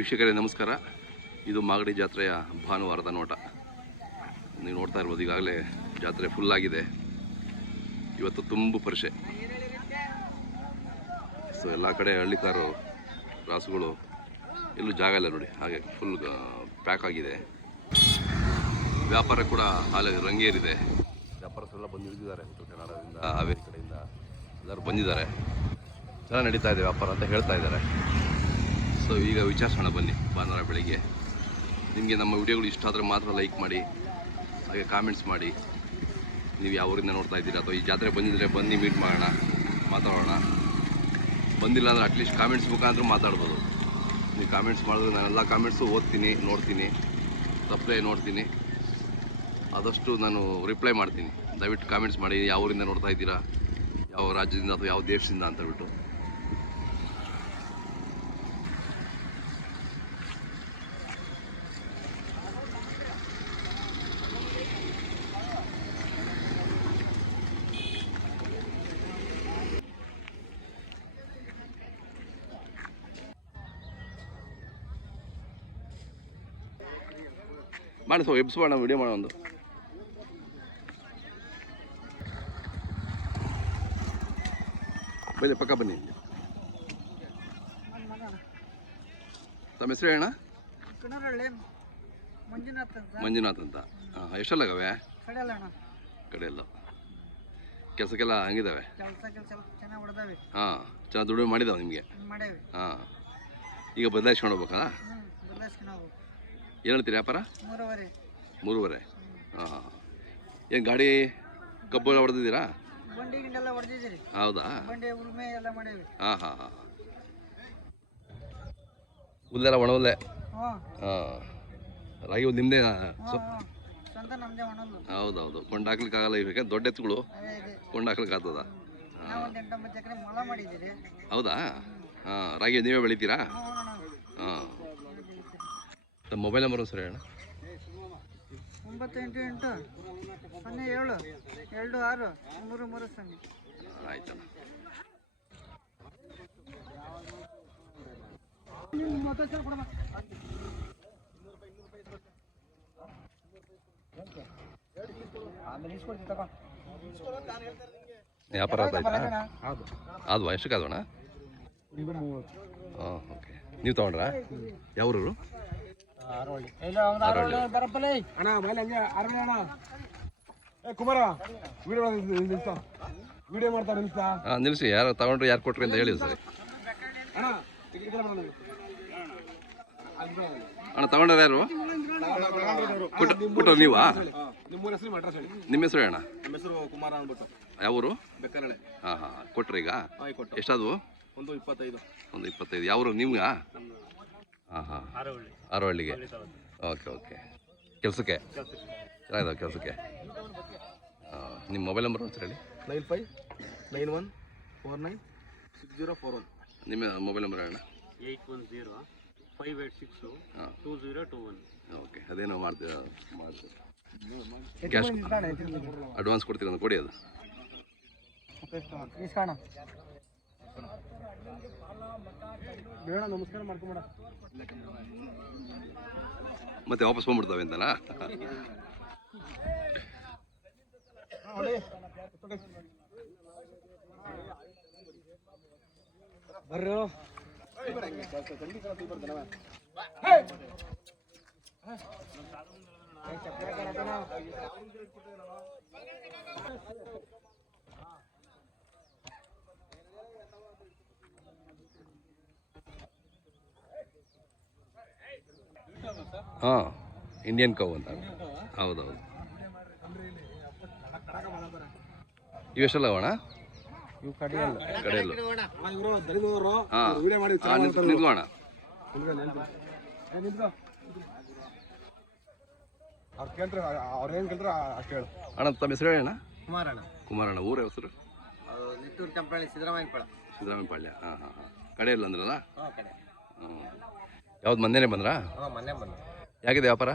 ವೀಕ್ಷಕರೇ ನಮಸ್ಕಾರ. ಇದು ಮಾಗಡಿ ಜಾತ್ರೆಯ ಭಾನುವಾರದ ನೋಟ. ನೀವು ನೋಡ್ತಾ ಇರ್ಬೋದು, ಈಗಾಗಲೇ ಜಾತ್ರೆ ಫುಲ್ ಆಗಿದೆ. ಇವತ್ತು ತುಂಬು ಪರಿಷೆ. ಸೊ ಎಲ್ಲ ಕಡೆ ಹಳ್ಳಿಕಾರು ರಾಸುಗಳು, ಎಲ್ಲೂ ಜಾಗ ಇಲ್ಲ ನೋಡಿ, ಹಾಗೆ ಫುಲ್ ಪ್ಯಾಕ್ ಆಗಿದೆ. ವ್ಯಾಪಾರ ಕೂಡ ಹಾಲೆ ರಂಗೇರಿದೆ. ವ್ಯಾಪಾರಸ್ಥರೆಲ್ಲ ಬಂದು ಇಳಿದಿದ್ದಾರೆ. ಉತ್ತರ ಕನ್ನಡದಿಂದ, ಹಾವೇರಿ ಕಡೆಯಿಂದ ಎಲ್ಲರೂ ಬಂದಿದ್ದಾರೆ. ಚೆನ್ನಾಗಿ ನಡೀತಾ ಇದೆ ವ್ಯಾಪಾರ ಅಂತ ಹೇಳ್ತಾ ಇದ್ದಾರೆ. ಸೊ ಈಗ ವಿಚಾರಿಸೋಣ ಬನ್ನಿ. ಭಾನುವಾರ ಬೆಳಿಗ್ಗೆ ನಿಮಗೆ ನಮ್ಮ ವಿಡಿಯೋಗಳು ಇಷ್ಟ ಆದರೆ ಮಾತ್ರ ಲೈಕ್ ಮಾಡಿ, ಹಾಗೆ ಕಾಮೆಂಟ್ಸ್ ಮಾಡಿ. ನೀವು ಯಾವ ಊರಿಂದ ನೋಡ್ತಾ ಇದ್ದೀರಾ ಅಥವಾ ಈ ಜಾತ್ರೆ ಬಂದಿದ್ದರೆ ಬನ್ನಿ, ಮೀಟ್ ಮಾಡೋಣ, ಮಾತಾಡೋಣ. ಬಂದಿಲ್ಲ ಅಂದರೆ ಅಟ್ಲೀಸ್ಟ್ ಕಾಮೆಂಟ್ಸ್ ಮುಖಾಂತರ ಮಾತಾಡ್ಬೋದು. ನೀವು ಕಾಮೆಂಟ್ಸ್ ಮಾಡಿದ್ರೆ ನಾನೆಲ್ಲ ಕಾಮೆಂಟ್ಸು ಓದ್ತೀನಿ, ನೋಡ್ತೀನಿ, ತಪ್ಪೇ ನೋಡ್ತೀನಿ, ಆದಷ್ಟು ನಾನು ರಿಪ್ಲೈ ಮಾಡ್ತೀನಿ. ದಯವಿಟ್ಟು ಕಾಮೆಂಟ್ಸ್ ಮಾಡಿ, ಯಾವ ಊರಿಂದ ನೋಡ್ತಾ ಇದ್ದೀರಾ, ಯಾವ ರಾಜ್ಯದಿಂದ ಅಥವಾ ಯಾವ ದೇಶದಿಂದ ಅಂತ ಬಿಟ್ಟು. ಮಾಡಿ ಸೊ ಎಬ್ಸ್ಬೋಣ, ವಿಡಿಯೋ ಮಾಡೋ ಒಂದು. ಬನ್ನಿ, ಪಕ್ಕ ಬನ್ನಿ. ತಮ್ಮ ಹೆಸರು ಹೇಳೋಣ. ಮಂಜುನಾಥ್ ಅಂತ. ಹಾಂ, ಎಷ್ಟಲ್ಲಾಗವೆ? ಕಡೆಯಲ್ಲ. ಕೆಲಸಕ್ಕೆಲ್ಲ ಹಂಗಿದ್ದಾವೆ? ಹಾಂ, ಚೆನ್ನಾಗಿ ದುಡಿಮೆ ಮಾಡಿದಾವೆ ನಿಮಗೆ? ಹಾಂ. ಈಗ ಬದಲಾಯಿಸ್ಕೊಂಡು ಹೋಗ್ಬೇಕಲ್ಲ? ಏನು ಹೇಳ್ತೀರಿ ವ್ಯಾಪಾರ? 3.5. ಹಾಂ. ಏನು ಗಾಡಿ ಕಬ್ಬು ಎಲ್ಲ ಹೊಡೆದಿದ್ದೀರಾ? ಹೌದಾ? ಹಾಂ ಹಾಂ ಹಾಂ. ಹುಲ್ಲೆಲ್ಲ ಒಣ ಹುಲ್ಲೆ? ಹಾಂ. ರಾಗಿ ಹುಲ್ಲು ನಿಮ್ಮದೇ? ಹೌದೌದು. ಕೊಂಡು ಹಾಕ್ಲಿಕ್ಕಾಗಲ್ಲ. ಈಗ ದೊಡ್ಡ ಎತ್ತುಗಳು ಕೊಂಡು ಹಾಕ್ಲಿಕ್ಕೆ ಆಗ್ತದ? ಹೌದಾ? ಹಾಂ. ರಾಗಿ ನೀವೇ ಬೆಳಿತೀರಾ? ಹಾಂ. ನಮ್ಮ ಮೊಬೈಲ್ ನಂಬರ್ ಸರಿ ಹೇಳ. 9880726330. ಆಯ್ತಣ್ಣ. ವ್ಯಾಪಾರ ಆದ್ವಾ? ಎಷ್ಟಕ್ಕಾದವಣ್ಣ? ಹಾಂ, ಓಕೆ. ನೀವು ತಗೊಂಡ್ರಾ? ಯಾವ್ರು? ನಿಲ್ಲಿಸಿ. ಯಾರು ತಗೊಂಡ್ರು, ಯಾರು ಕೊಟ್ರಿ ಅಂತ ಹೇಳಿ ಸರಿ. ಅಣ್ಣ ತಗೊಂಡ್ರ ಯಾರು? ಕೊಟ್ಟರು ನೀವಾ? ನಿಮ್ಮ ಹೆಸರು ಅಣ್ಣ? ಕುಮಾರ ಅಂದ್ಬಿಟ್ಟು. ಯಾವ ಊರು? ಬೆಕ್ಕನಹಳ್ಳಿ. ಹಾಂ ಹಾಂ. ಕೊಟ್ರಿ ಈಗ? ಎಷ್ಟಾದವು? 125. ಯಾವರು ನಿಮ್ಗೆ? ಹಾಂ ಹಾಂ. ಆರೋಹಳ್ಳಿಗೆ. Okay okay. ಕೆಲಸಕ್ಕೆ ಚೆನ್ನಾಗಿದ್ದಾವೆ ಕೆಲಸಕ್ಕೆ. ನಿಮ್ಮ ಮೊಬೈಲ್ ನಂಬರ್ ಒಂದ್ಸರಿ ಹೇಳಿ. 9591496041. ನಿಮ್ಮ ಮೊಬೈಲ್ ನಂಬರ್ ಹೇಳೋಣ. 8105862021. ಓಕೆ. ಅದೇನೋ ಮಾಡ್ತೀರಾ? ಕ್ಯಾಶ್ ಅಡ್ವಾನ್ಸ್ ಕೊಡ್ತೀರ? ಕೊಡಿ ಅದು. ನಮಸ್ಕಾರ ಮಾಡ್ಕೊಂಬೇಡ, ಮತ್ತೆ ವಾಪಸ್ ಬಂದ್ಬಿಡ್ತಾವೆ ಅಂತಲ್ಲ? ಬರ್ರಿ. ಹಾಂ, ಇಂಡಿಯನ್ ಕೌ ಅಂತ. ಹೌದೌದು. ಇವೆಷ್ಟಲ್ಲ ಅಣ್ಣ? ಇವು ಕಡೆಯಲ್ಲ. ಕಡೆಯಲ್ಲ. ಹಾಂ, ನಿಲ್ಗೋಣ. ಅವ್ರೇನು ಕೇಳ್ತಾರೆ ಅಷ್ಟು ಹೇಳು. ಅಣ್ಣ ತಮ್ಮ ಹೆಸರು ಹೇಳಣ್ಣ. ಕುಮಾರಣ್ಣ. ಕುಮಾರಣ್ಣ. ಊರ ಹೆಸರು? ನಿಟ್ಟೂರು ಕೆಂಪಳ್ಳಿ, ಸಿದ್ದರಾಮಯ್ಯಪಾಳ್ಯ. ಹಾಂ ಹಾಂ ಹಾಂ. ಕಡೆಯಲ್ಲ ಅಂದ್ರಲ್ಲ? ಕಡೆ. ಹ್ಞೂ. ಯಾವ್ದು ಮೊನ್ನೆನೇ ಬಂದ್ರಾ? ಮೊನ್ನೆ ಬಂದು. ಹೇಗಿದೆ ವ್ಯಾಪಾರ?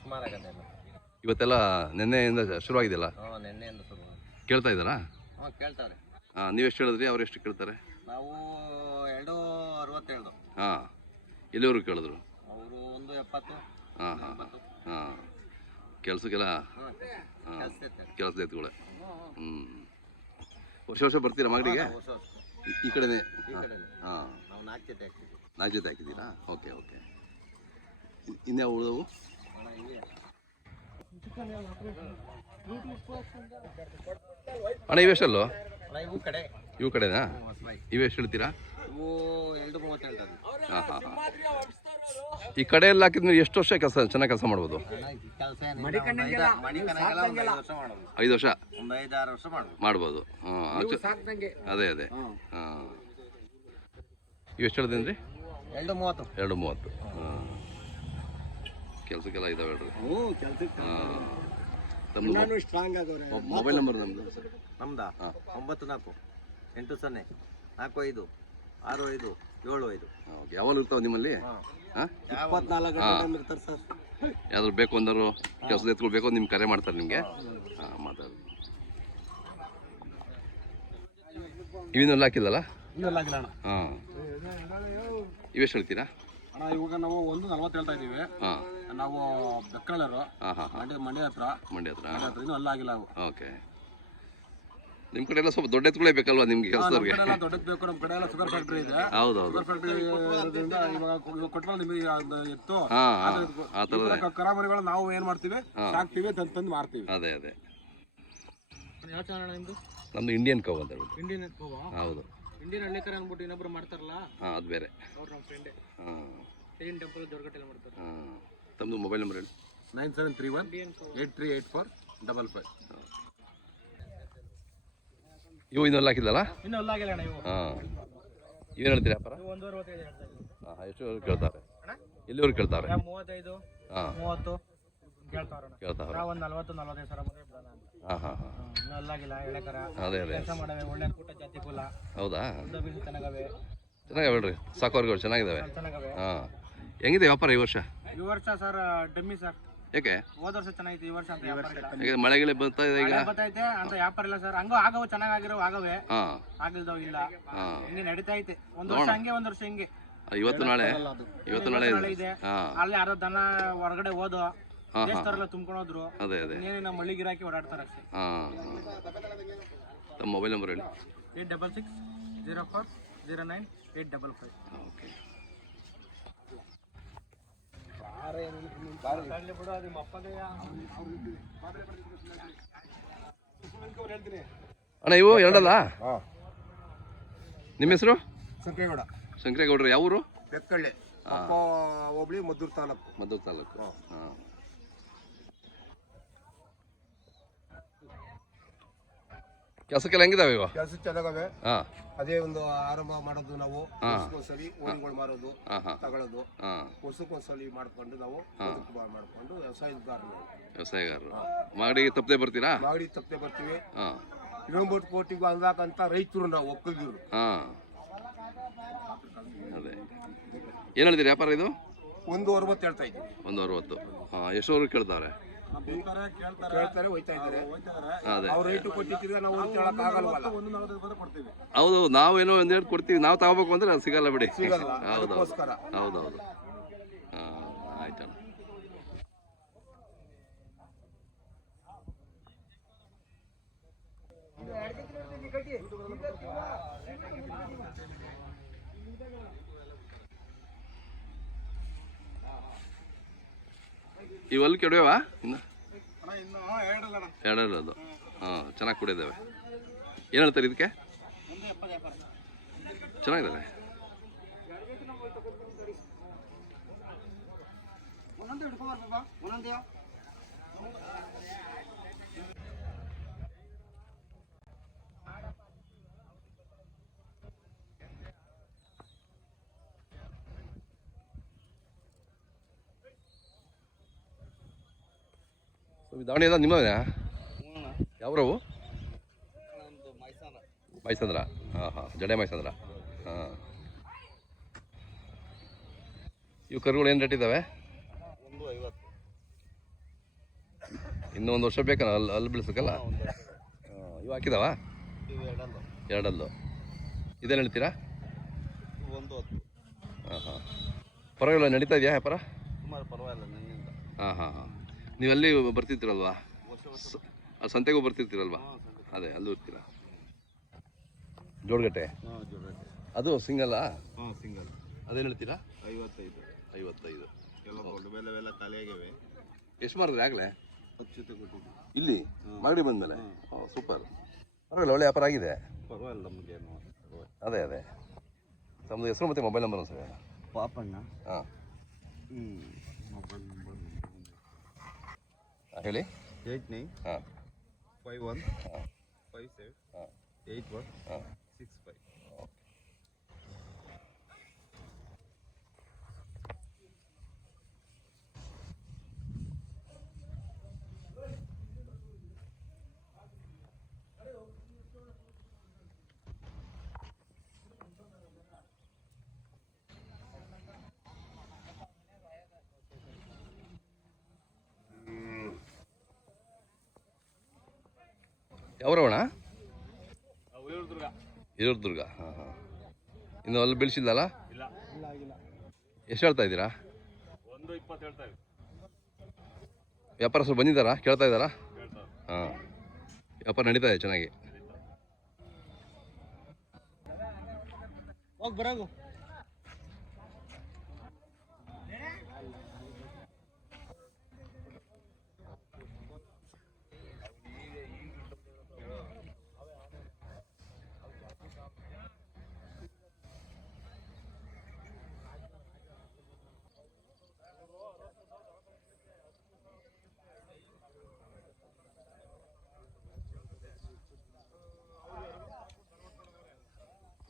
ಸುಮಾರಾಗತ್ತೆ. ಇವತ್ತೆಲ್ಲ ನಿನ್ನೆಯಿಂದ ಶುರುವಾಗಿದೆಯಲ್ಲ? ನಿನ್ನೆಯಿಂದ ಶುರು. ಕೇಳ್ತಾ ಇದ್ದಾರಾ? ಹಾಂ, ಕೇಳ್ತಾರೆ. ಹಾಂ. ನೀವು ಎಷ್ಟು ಹೇಳಿದ್ರಿ, ಅವ್ರು ಎಷ್ಟು ಕೇಳ್ತಾರೆ? ನಾವು 2.67. ಹಾಂ. ಎಲ್ಲಿವರೆಗೂ ಕೇಳಿದ್ರು? 70. ಹಾಂ ಹಾಂ ಹಾಂ ಕೆಲಸಕ್ಕೆಲ್ಲ ಹಾಂ ಹಾಂ ಕೆಲಸ ಕೆಲಸದ ಎತ್ತುಗಳೇ ವರ್ಷ ವರ್ಷ ಬರ್ತೀರಾ ಮಾಗಡಿಗೆ ಹೊಸ ವರ್ಷ ಈ ಕಡೆನೇ ಈ ಕಡೆ ಹಾಂ ನಾವು 4 ಜೊತೆ ಹಾಕ್ತೀವಿ. 4 ಜೊತೆ ಹಾಕಿದ್ದೀರಾ ಓಕೆ ಓಕೆ ಇನ್ಯಾವ ಉಳಿದವು ಅಣ್ಣ ಇವೆ ಅಣ್ಣ ಇವೆಷ್ಟಲ್ಲೋ ಅಣ್ಣ ಇವು ಕಡೆ ಇವು ಕಡೆನಾ ಹೊಸಬಾಯಿ ಇವು ಎಷ್ಟು ಹೇಳ್ತೀರಾ ಇವು 2.30 ಹೇಳ್ತಾರೆ. ಹಾಂ ಹಾಂ ಹಾಂ ಈ ಕಡೆಯಲ್ಲಿ ಹಾಕಿದ್ರೆ ಎಷ್ಟು ವರ್ಷ ಚೆನ್ನಾಗಿ ಕೆಲಸ ಮಾಡ್ಬೋದು ಅಣ್ಣ ಕೆಲಸ ಮಡಿಕಣಂಗೆಲ್ಲ 5 ವರ್ಷ ಒಂದು 5-6 ವರ್ಷ ಮಾಡ್ಬೋದು. ಮಾಡ್ಬೋದು ಹಾಂ ಅದೇ ಅದೇ ಹಾಂ ಇವು ಎಷ್ಟು ಹೇಳ್ತೀನಿ ರೀ 2.30 2.30 ಹಾಂ ಕೆಲಸಕ್ಕೆಲ್ಲ ಇದಾವೆ ಹೇಳ್ರಿ ಹಾಂ ತಮ್ಮದು ಸ್ಟ್ರಾಂಗ್ ಆಗವ್ರೆ. ಮೊಬೈಲ್ ನಂಬರ್ ನಮ್ಮದು ನಮ್ದಾ 94 80 45 65 75. ಓಕೆ ಯಾವಾಗ ಇರ್ತಾವೆ ನಿಮ್ಮಲ್ಲಿ ಹಾಂ 24 ಗಂಟೆ ಇರ್ತಾರೆ ಸರ್. ಯಾವ್ದಾದ್ರು ಬೇಕು ಅಂದರು ಕೆಲಸದ ಎತ್ಕೊಳ್ಬೇಕು ಬೇಕು ನಿಮ್ಗೆ ಕರೆ ಮಾಡ್ತಾರೆ ನಿಮಗೆ ಹಾಂ ಮಾತಾಡಿ ಇವಿನೆಲ್ಲ ಹಾಕಿಲ್ಲಲ್ಲ ಇನ್ನೆಲ್ಲ ಆಗಿಲ್ಲ ಅಣ್ಣ. ಹಾಂ ಇವೆಷ್ಟು ಹೇಳ್ತೀರಾ ಅಣ್ಣ ಇವಾಗ ನಾವು 1.40 ಹೇಳ್ತಾ ಇದೀವಿ. ಹಾಂ ನಾವು ಬೆಕ್ಕಳರು ಹಾಂ ಹಾಂ ಹಾಂ ಮಂಡ್ಯ ಹತ್ರ ಮಂಡ್ಯ ಹತ್ರ ಇನ್ನೂ ಎಲ್ಲ ಆಗಿಲ್ಲ ಅವು. ಓಕೆ ನಿಮ್ಮ ಕಡೆ ಎಲ್ಲ ಸ್ವಲ್ಪ ದೊಡ್ಡ ಎತ್ಗಳೇ ಬೇಕಲ್ವಾ ನಿಮ್ಗೆ ಕೆಲಸದವ್ರಿಗೆ ದೊಡ್ಡದು ಬೇಕು. ನಮ್ಮ ಕಡೆ ಎಲ್ಲ ಶುಗರ್ ಫ್ಯಾಕ್ಟ್ರಿ ಇದೆ. ಹೌದು ಹೌದು ಶುಗರ್ ಫ್ಯಾಕ್ಟ್ರಿ ಇರೋದ್ರಿಂದ ಇವಾಗ ಕೊಟ್ಟರೆ ನಿಮಗೆ ಅದು ಎತ್ತು ಹಾಂ ಹಾಂ ಆ ಥರದ ಕರಾಮರಿಗಳು ನಾವು ಏನ್ ಮಾಡ್ತೀವಿ ಸಾಕ್ತಿವಿ ತಂದು ಮಾರ್ತೀವಿ. ಅದೇ ಅದೇ ಯಾವ ಚಾನಲ್ ನಿಮ್ದು? ನಮ್ಮದು ಇಂಡಿಯನ್ ಕವ್ ಅಂತ ಹೇಳ್ಬಿಟ್ಟು ಇಂಡಿಯನ್ ಹೌದು ಇಂಡಿಯನ್ ಹಳ್ಳಿಕರ ಅಂದ್ಬಿಟ್ಟು ಇನ್ನೊಬ್ರು ಮಾಡ್ತಾರಲ್ಲ ಹಾಂ ಅದು ಬೇರೆ ಅವ್ರು ನಮ್ಮ ಫ್ರೆಂಡೇ. ಹಾಂ ಸೇನ್ ಟೆಂಪಲ್ ದೊಡ್ಡಗಟ್ಟೆಲ್ಲ ಮಾಡ್ತಾರೆ. ಹಾಂ ತಮ್ಮದು ಮೊಬೈಲ್ ನಂಬರ್ ಹೇಳಿ 9731 838455. ಇವು ಇನ್ನೆಲ್ಲ ಹಾಕಿಲ್ಲಲ್ಲ ಇನ್ನೂ ಎಲ್ಲ ಆಗಿಲ್ಲ ಅಣ್ಣ ಇವು. ಹಾಂ ಇವೇನು ಹೇಳ್ತೀರಿ ವ್ಯಾಪಾರ 1.25 ಹೇಳ್ತಾ ಇದ್ದೀವಿ. ಹಾಂ ಎಷ್ಟುವರೆಗೆ ಕೇಳ್ತಾರೆ ಎಲ್ಲಿವರೆಗೆ ಕೇಳ್ತಾರೆ 35 ಹಾಂ 30 ಕೇಳ್ತಾವ್ರಣ್ಣ. ಕೇಳ್ತಾವ್ರೆ ನಾವು ಒಂದು 40-45 ಸಾವಿರ ಬಂದ್ರೆ ಬಿಡೋಣ ಅಂತ. ಹಾಂ ಹಾಂ ಹಾಂ ಇನ್ನೂ ಎಲ್ಲ ಆಗಿಲ್ಲ ಎಳೆಕರ ಅದೇ ಅದೇ ಕೆಲಸ ಮಾಡವೆ. ಒಳ್ಳೆ ಕೂಟ ಜಾತಿ ಕುಲ ಹೌದಾ ಉದ್ದ ಬೀಜ ಚೆನ್ನಾಗವೆ ಚೆನ್ನಾಗಿ ಹೇಳ್ರಿ ಸಾಕೋರ್ಗಳು ಚೆನ್ನಾಗಿದ್ದಾವೆ ಚೆನ್ನಾಗವೆ. ಹಾಂ ಹೆಂಗಿದೆ ವ್ಯಾಪಾರ ಈ ವರ್ಷ ಈ ವರ್ಷ ಸರ್ ಡಮ್ಮಿ ಸರ್. ಯಾಕೆ ಹೋದ ವರ್ಷ ಚೆನ್ನಾಗಿತ್ತು. ಈ ವರ್ಷ ಅಂತ ವ್ಯಾಪಾರ ಇಲ್ಲ. ಯಾಕೆ ಮಳೆಗಿಳೆ ಬರ್ತಾ ಇದೆ ಈಗ ಮಳೆ ಬರ್ತೈತೆ ಅಂತ ವ್ಯಾಪಾರ ಇಲ್ಲ ಸರ್. ಹಂಗೂ ಆಗವು ಚೆನ್ನಾಗಿರೋ ಆಗವೆ ಹಾಂ ಆಗಿಲ್ದವು ಇಲ್ಲ. ಹಾಂ ಹಿಂಗೆ ನಡೀತಾ ಐತೆ. ಒಂದು ವರ್ಷ ಹಂಗೆ ಒಂದು ವರ್ಷ ಹಿಂಗೆ. ಇವತ್ತು ನಾಳೆ ನಾಳೆ ಇದೆ. ಹಾಂ ಅಲ್ಲಿ ಯಾರೋ ದನ ಹೊರಗಡೆ ಹೋದು ಹಾಂ ದೇಶದವರೆಲ್ಲ ತುಂಬ್ಕೊಂಡೋದ್ರು. ಅದೇ ಅದೇ ಇನ್ನೇನು ನಮ್ಮ ಹಳ್ಳಿ ಗಿರಾಕಿ ಓಡಾಡ್ತಾರೆ ಅಷ್ಟೇ. ಹಾಂ ತಮ್ಮ ಮೊಬೈಲ್ ನಂಬರ್ ಹೇಳಿ 866 04 09 855. ಓಕೆ ಅಣ್ಣ ಇವು ಎರಡಲ್ಲ ನಿಮ್ಮ ಹೆಸರು ಸಂಕೇಗೌಡ ಶಂಕರೇಗೌಡ್ರು ಯಾವ ಊರು ಬೆಕ್ಕಳ್ಳಿ ಹೋಬಳಿ ಮದ್ದೂರು ತಾಲೂಕು. ಮದ್ದೂರು ತಾಲೂಕು ಹಾಂ ಕೆಲಸಕ್ಕೆಲ್ಲ ಹೆಂಗಿದಾವೆ ಇವ ಕೆಲಸ ಚೆನ್ನಾಗವೆ. ಹಾಂ ಅದೇ ಒಂದು ಆರಂಭ ಮಾಡೋದು ನಾವು ವರ್ಷಕ್ಕೊಂದ್ಸಲಿ ಓಣಿಗಳು ಮಾರೋದು ಹಾಂ ಹಾಂ ತಗೊಳ್ಳೋದು ಹಾಂ ವರ್ಷಕ್ಕೊಂದ್ಸಲಿ ಮಾಡ್ಕೊಂಡು ನಾವು ಮಾಡ್ಕೊಂಡು ವ್ಯವಸಾಯಗಾರರು ಮಾಗಡಿಗೆ ತಪ್ಪದೆ ಬರ್ತೀರಾ ಮಾಗಡಿ ತಪ್ಪದೆ ಬರ್ತೀವಿ. ಹಾಂ 2 ಕೋಟಿಗೂ ಅಂದಾಕಂತ ರೈತರು ನಾವು ಒಕ್ಕಲಿಗರು. ಹಾಂ ಅದೇ ಏನು ಹೇಳ್ತೀರಿ ವ್ಯಾಪಾರ ಇದು 1.60 ಹೇಳ್ತಾ ಇದ್ದೀವಿ. 1.60 ಹಾಂ ಎಷ್ಟುವರೆಗೆ ಕೇಳ್ತಾರೆ ಕೇಳ್ತಾರೆ ಹೋಯ್ತಾ ಇದ್ದಾರೆ. ಅದೇ ಅವ್ರು ರೈಟ್ ಕೊಟ್ಟಿದ್ದೀರ ನಾವು ಹೇಳಕ್ ಆಗಲ್ವಲ್ಲ. ಹೌದು ನಾವೇನೋ ಒಂದೆರಡು ಕೊಡ್ತೀವಿ ನಾವು ತಗೋಬೇಕು ಅಂದ್ರೆ ಅದು ಸಿಗಲ್ಲ ಬಿಡಿ ಸಿಗಲ್ಲ. ಹೌದು ಅದಕ್ಕೋಸ್ಕರ ಹೌದೌದು ಹಾಂ ಆಯ್ತಣ್ಣ ಇವೆಲ್ಲ ಕೆಡವಾ ಇನ್ನು ಎರಡರದು ಹಾಂ ಚೆನ್ನಾಗಿ ಕುಡಿದಾವೆ ಏನು ಹೇಳ್ತಾರೆ ಇದಕ್ಕೆ ಚೆನ್ನಾಗಿದ್ದಾವೆ ದಾವಣಿ ಎಲ್ಲ ನಿಮ್ಮವೇ ಯಾವ್ರವು ಮೈಸಂದ್ರ ಹಾಂ ಹಾಂ ಜಡೆ ಮೈಸಂದ್ರ ಹಾಂ ಇವು ಕರುಗಳು ಏನು ರೇಟ್ ಇದ್ದಾವೆ ಇನ್ನೂ ಒಂದು ವರ್ಷ ಬೇಕಲ್ಲ ಅಲ್ಲಿ ಬೆಳೆಸಬೇಕಲ್ಲ ಇವು ಹಾಕಿದಾವ ಎರಡಲ್ಲು ಇದೇನು ಹೇಳ್ತೀರಾ ಹಾಂ ಹಾಂ ಪರವಾಗಿಲ್ಲ ನಡೀತಾ ಇದೆಯಾ ವ್ಯಾಪಾರ ಸುಮಾರು ಪರವಾಗಿಲ್ಲ ನಿನ್ನಿಂದ. ಹಾಂ ಹಾಂ ಹಾಂ. ನೀವು ಅಲ್ಲಿ ಬರ್ತಿರ್ತೀರಲ್ವಾ? ಅಲ್ಲಿ ಸಂತೆಗೂ ಬರ್ತಿರ್ತೀರಲ್ವಾ? ಅದೇ ಅಲ್ಲೂ ಇರ್ತೀರಾ? ಜೋಡಗಟ್ಟೆ ಹಾಂ ಜೋಡಗಟ್ಟೆ. ಅದು ಸಿಂಗಲ್ಲಾ? ಹಾಂ ಸಿಂಗಲ್. ಅದೇನು ಹೇಳ್ತೀರಾ? 55. 55. ಎಲ್ಲ ದೊಡ್ಡ ಬೆಲೆವೆಲ್ಲ ಖಾಲಿಯಾಗಿವೆ. ಎಷ್ಟು ಮಾಡಿದ್ರಿ ಆಗಲೇ? 10 ಜೊತೆ ಕೊಟ್ಟಿದ್ವಿ. ಇಲ್ಲಿ ಮಾಗಡಿ ಬಂದಮೇಲೆ? ಸೂಪರ್. ಪರವಾಗಿಲ್ಲ, ಒಳ್ಳೆ ವ್ಯಾಪಾರ ಆಗಿದೆ. ಪರವಾಗಿಲ್ಲ ನಮಗೆ. ಅದೇ ಅದೇ. ತಮ್ಮದು ಹೆಸರು ಮತ್ತು ಮೊಬೈಲ್ ನಂಬರ್ ಸರ್? ಪಾಪಣ್ಣ. ಹಾಂ ಮೊಬೈಲ್ ನಂಬರ್ ಹೇಳಿ. 89 ಹಾಂ 51 ಹಾಂ 57 ಹಾಂ 81 ಹಾಂ 65. ಯಾವ್ರವಣ? ದುರ್ಗ. ಹಿರಿಯೂರು ಹಾಂ ಹಾಂ. ಇನ್ನು ಅಲ್ಲಿ ಬೆಳೆಸಿಲ್ಲಲ್ಲ? ಇಲ್ಲ ಇಲ್ಲ ಆಗಿಲ್ಲ. ಎಷ್ಟು ಹೇಳ್ತಾ ಇದ್ದೀರಾ? 120 ಹೇಳ್ತಾ ಇದ್ದೀವಿ. ವ್ಯಾಪಾರಸ್ಥರು ಬಂದಿದ್ದಾರಾ? ಕೇಳ್ತಾ ಇದ್ದಾರಾ? ಹಾಂ, ವ್ಯಾಪಾರ ನಡೀತಾ ಇದೆ ಚೆನ್ನಾಗಿ. ಹೋಗಿ ಬರಂಗು.